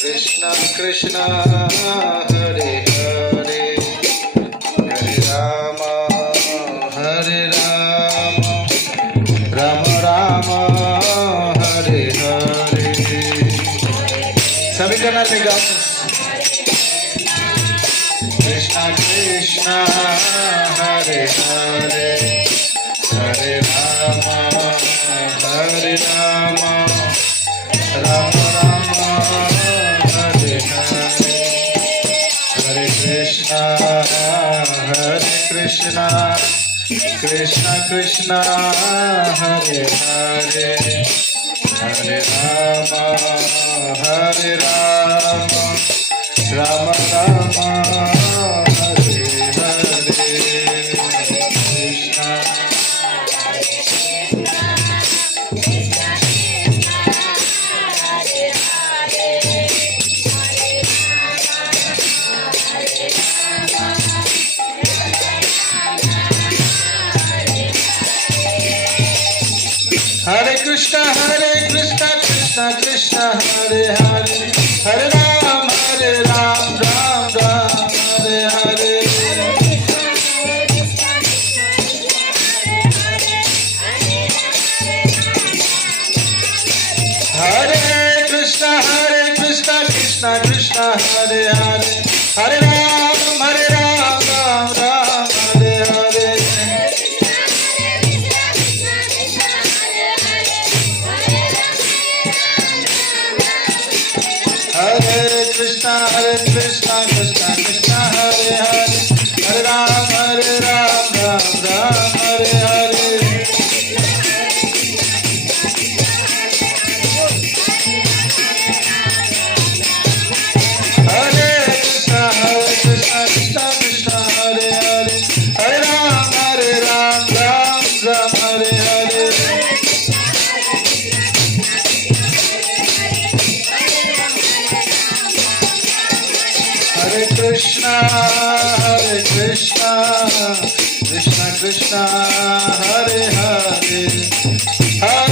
Krishna Krishna Hare Hare Hare Rama Rama Rama Hare Hare सभी करना लेगा Krishna Krishna Hare Hare Hare Rama Rama Rama Hare Hare Hare Krishna Krishna Krishna Hare Hare Hare Rama Rama Rama Hare Hare Krishna Hare Krishna Krishna Krishna Hare Hare Hare Ram Ram Ram Hare Hare Hare Krishna Krishna Krishna Hare Hare Hare Ram Ram Ram Hare Hare Hare Krishna Krishna Krishna Hare Hare Hare Ram Ram Ram Hare Hare Hare Krishna Krishna Krishna Hare Hare Hare Ram Ram Hare Hare Hare Krishna Krishna Krishna Hare Hare Hare